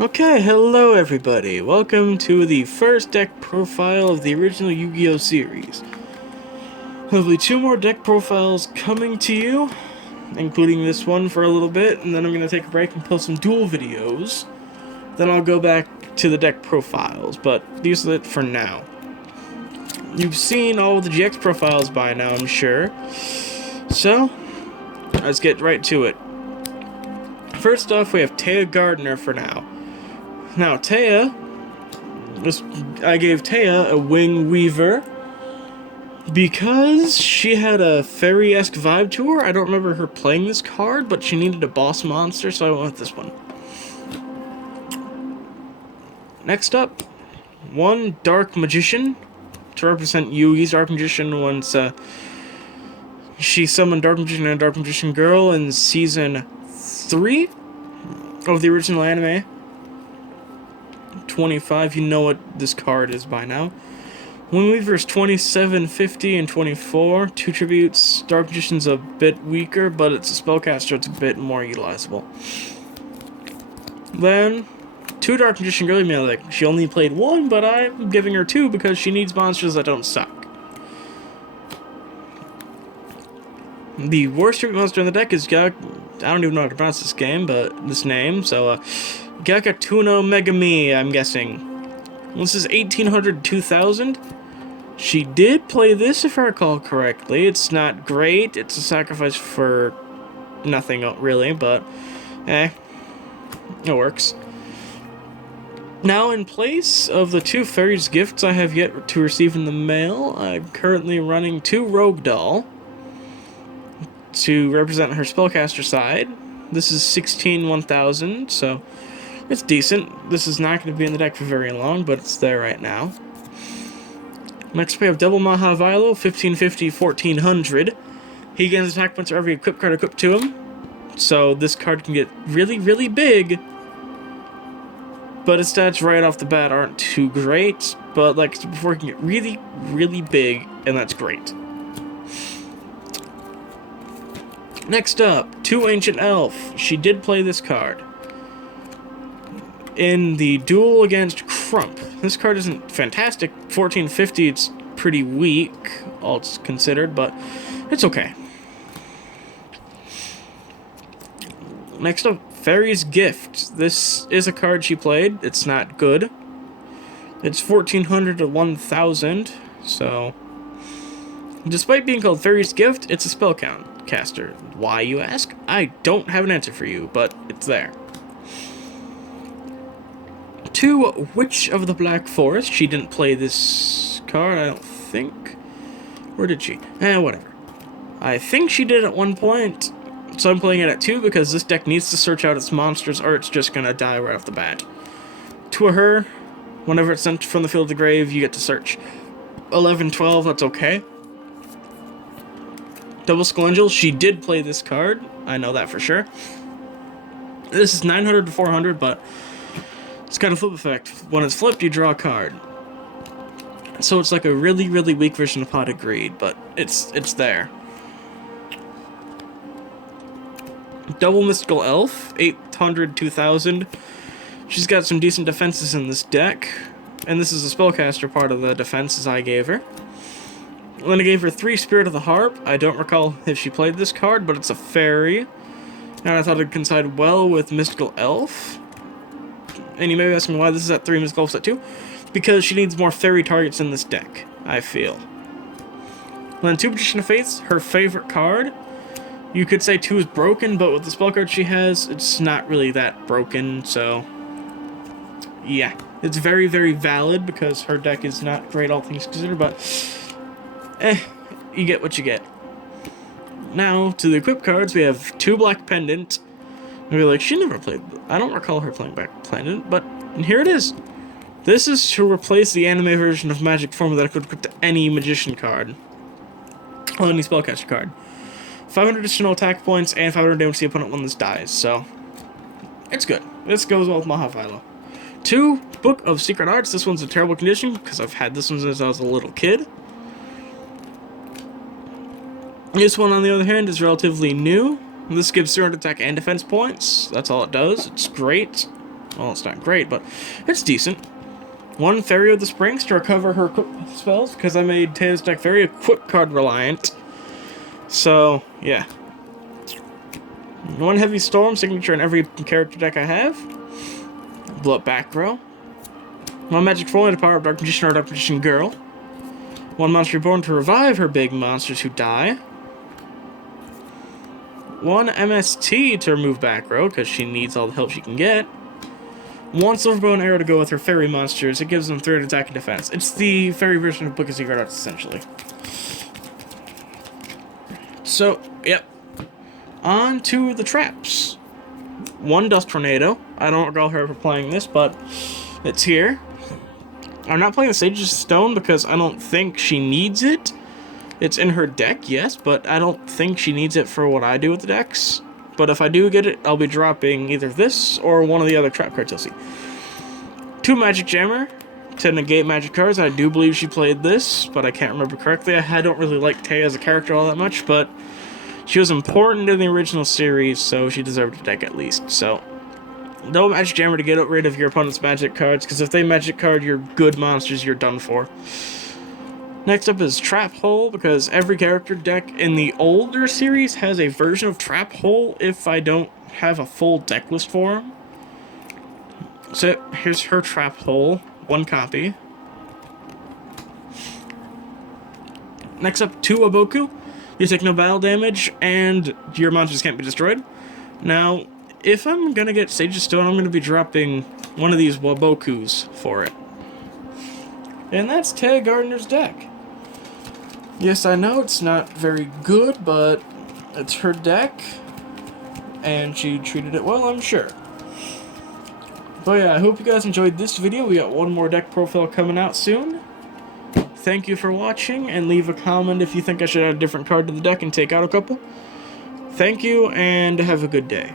Okay, hello everybody. Welcome to the first deck profile of the original Yu-Gi-Oh series. Hopefully 2 more deck profiles coming to you, including this one for a little bit, and then I'm going to take a break and post some duel videos. Then I'll go back to the deck profiles, but these are it for now. You've seen all of the GX profiles by now, I'm sure. So, let's get right to it. First off, we have Tea Gardner for now. Now, I gave Taya a Wing Weaver because she had a fairy-esque vibe to her. I don't remember her playing this card, but she needed a boss monster, so I went with this one. Next up, one Dark Magician to represent Yugi's Dark Magician once she summoned Dark Magician and Dark Magician Girl in Season 3 of the original anime. 25, you know what this card is by now. Wing Weaver's 27, 50, and 24. 2 tributes. Dark Magician's a bit weaker, but it's a spellcaster, it's a bit more utilizable. Then, 2 Dark Magician Girl, like, she only played 1, but I'm giving her 2 because she needs monsters that don't suck. The worst tribute monster in the deck is I don't even know how to pronounce this name, so, Gakatuno Megami, I'm guessing. This is 1800 2000. She did play this, if I recall correctly. It's not great. It's a sacrifice for nothing, really, but it works. Now, in place of the 2 Fairies gifts I have yet to receive in the mail, I'm currently running 2 Rogue Doll to represent her spellcaster side. This is 16 1000, so it's decent. This is not going to be in the deck for very long, but it's there right now. Next we have Double Mahavilo, 1550, 1400. He gains attack points for every equip card equipped to him. So this card can get really, really big. But its stats right off the bat aren't too great. But like before, it can get really, really big, and that's great. Next up, 2 Ancient Elf. She did play this card in the duel against Crump. This card isn't fantastic. 1450, it's pretty weak, all considered, but it's okay. Next up, Fairy's Gift. This is a card she played. It's not good. It's 1400 to 1000, so despite being called Fairy's Gift, it's a spell caster. Why, you ask? I don't have an answer for you, but it's there. 2 Witch of the Black Forest. She didn't play this card, I don't think. Or did she? Whatever. I think she did at one point, so I'm playing it at 2 because this deck needs to search out its monsters or it's just gonna die right off the bat. 2 of her, whenever it's sent from the field to the grave, you get to search. 11, 12, that's okay. Double Skull Angel, she did play this card. I know that for sure. This is 900 to 400, but it's got a flip effect. When it's flipped, you draw a card. So it's like a really, really weak version of Pot of Greed, but it's there. Double Mystical Elf, 800, 2000. She's got some decent defenses in this deck, and this is a spellcaster part of the defenses I gave her. Then I gave her 3 Spirit of the Harp. I don't recall if she played this card, but it's a fairy, and I thought it coincided well with Mystical Elf. And you may be asking why this is at 3, Mystical Elf's at 2. Because she needs more fairy targets in this deck, I feel. Then 2 Magician of Faiths, her favorite card. You could say 2 is broken, but with the spell card she has, it's not really that broken, so yeah. It's very, very valid because her deck is not great, all things considered, but you get what you get. Now, to the equip cards, we have 2 Black Pendant. And we're like, she never played. I don't recall her playing Black Pendant, but here it is. This is to replace the anime version of Magic Formula that I could equip to any Magician card. Or any Spellcaster card. 500 additional attack points and 500 damage to the opponent when this dies, so it's good. This goes well with Mahavilo. 2 Book of Secret Arts. This one's in terrible condition because I've had this one since I was a little kid. This one, on the other hand, is relatively new. This gives 300 attack and defense points. That's all it does. It's great. Well, it's not great, but it's decent. 1 Fairy of the Springs to recover her equip spells, because I made Taya's deck very equip card reliant. So, yeah. 1 Heavy Storm signature in every character deck I have. Blow up back row. 1 Magic Foil to power up Dark Magician or Dark Magician Girl. 1 Monster Reborn to revive her big monsters who die. 1 MST to remove back row, because she needs all the help she can get. 1 Silver Bow and Arrow to go with her fairy monsters. It gives them 3rd attack and defense. It's the fairy version of Book of Secret Arts, essentially. So, yep. On to the traps. 1 Dust Tornado. I don't recall her ever playing this, but it's here. I'm not playing the Sage's Stone because I don't think she needs it. It's in her deck, yes, but I don't think she needs it for what I do with the decks. But if I do get it, I'll be dropping either this or one of the other trap cards you'll see. 2 Magic Jammer to negate magic cards. I do believe she played this, but I can't remember correctly. I don't really like Taya as a character all that much, but she was important in the original series, so she deserved a deck at least. So, no Magic Jammer to get rid of your opponent's magic cards, because if they magic card your good monsters, you're done for. Next up is Trap Hole, because every character deck in the older series has a version of Trap Hole if I don't have a full deck list for them. So here's her Trap Hole, 1 copy. Next up, 2 Waboku. You take no battle damage, and your monsters can't be destroyed. Now, if I'm gonna get Sage's Stone, I'm gonna be dropping one of these Wabokus for it. And that's Tea Gardner's deck. Yes, I know it's not very good, but it's her deck, and she treated it well, I'm sure. But yeah, I hope you guys enjoyed this video. We got 1 more deck profile coming out soon. Thank you for watching, and leave a comment if you think I should add a different card to the deck and take out a couple. Thank you, and have a good day.